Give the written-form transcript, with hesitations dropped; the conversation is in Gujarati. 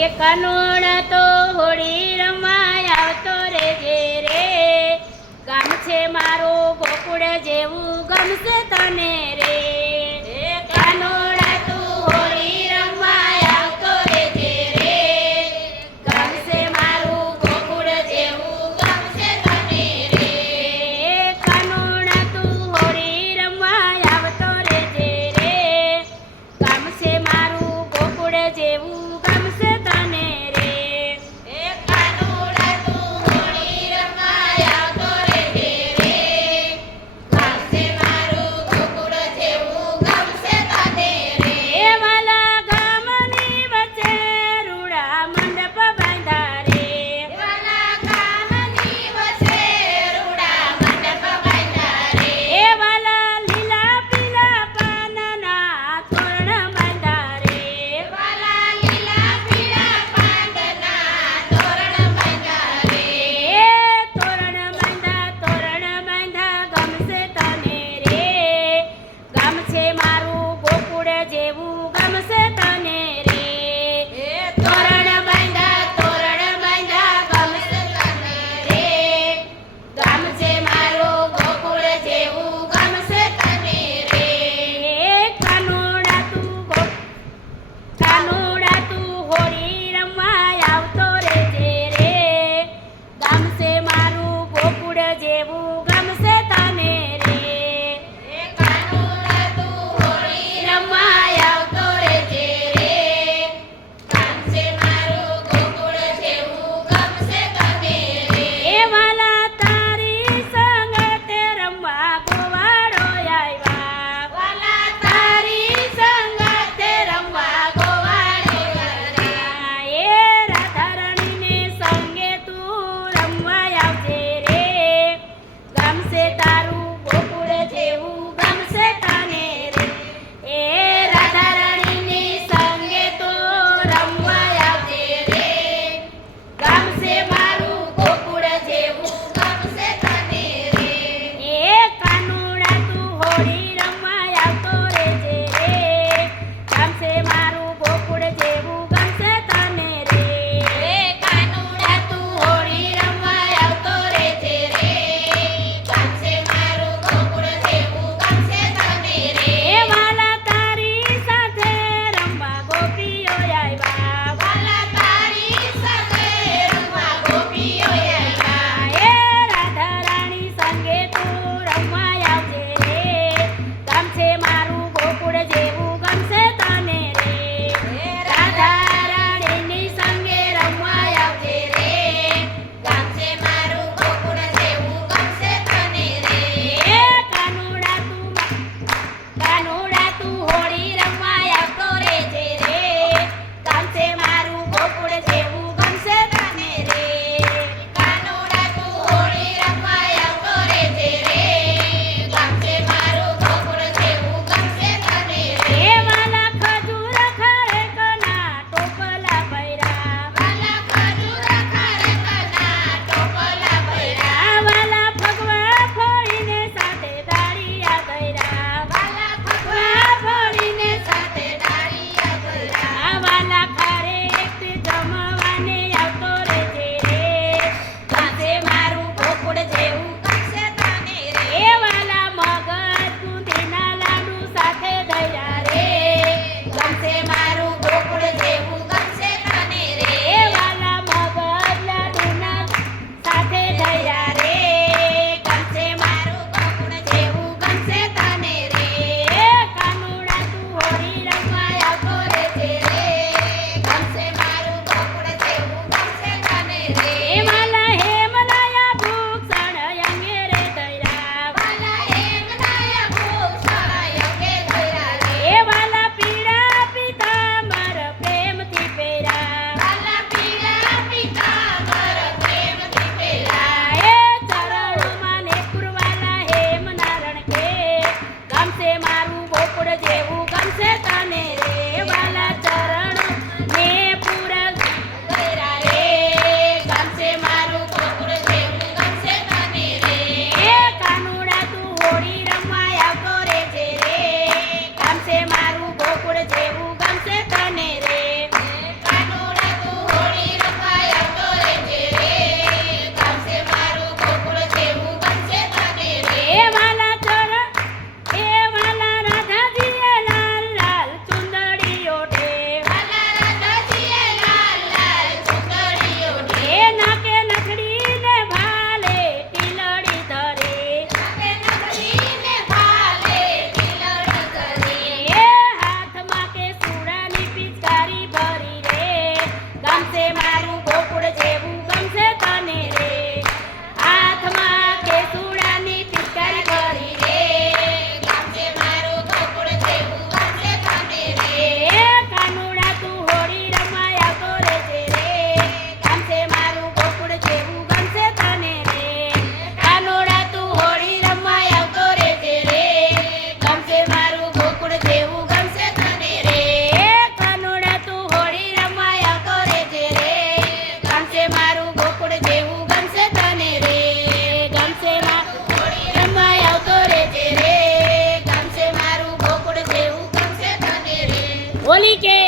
એ કાનોડા તો હોળી રમવા આવતો રેજે રે. ગામ છે મારું ગોકુળ જેવું ગમશે તને રે. એ કાનોડા તું હોળી રમવા આવતો રેજે રે. ગામ છે મારું ગોકુળ જેવું ગમશે તને રે. એ કાનોડા તું હોળી રમવા આવતો રેજે રે. ગામ છે મારું ગોકુળ જેવું ગમશે તને રે. એ કાનોડા તું હોળી રમવા આવતો રેજે રે. ગામ છે મારું ગોકુળ જેવું ગોકુળ જેવું ગમશે તને રે ગમશે મારું હોળી રમવા આવતો રેજે રે ગમશે મારું ગોકુળ જેવું ગમશે તને રે હોલી કે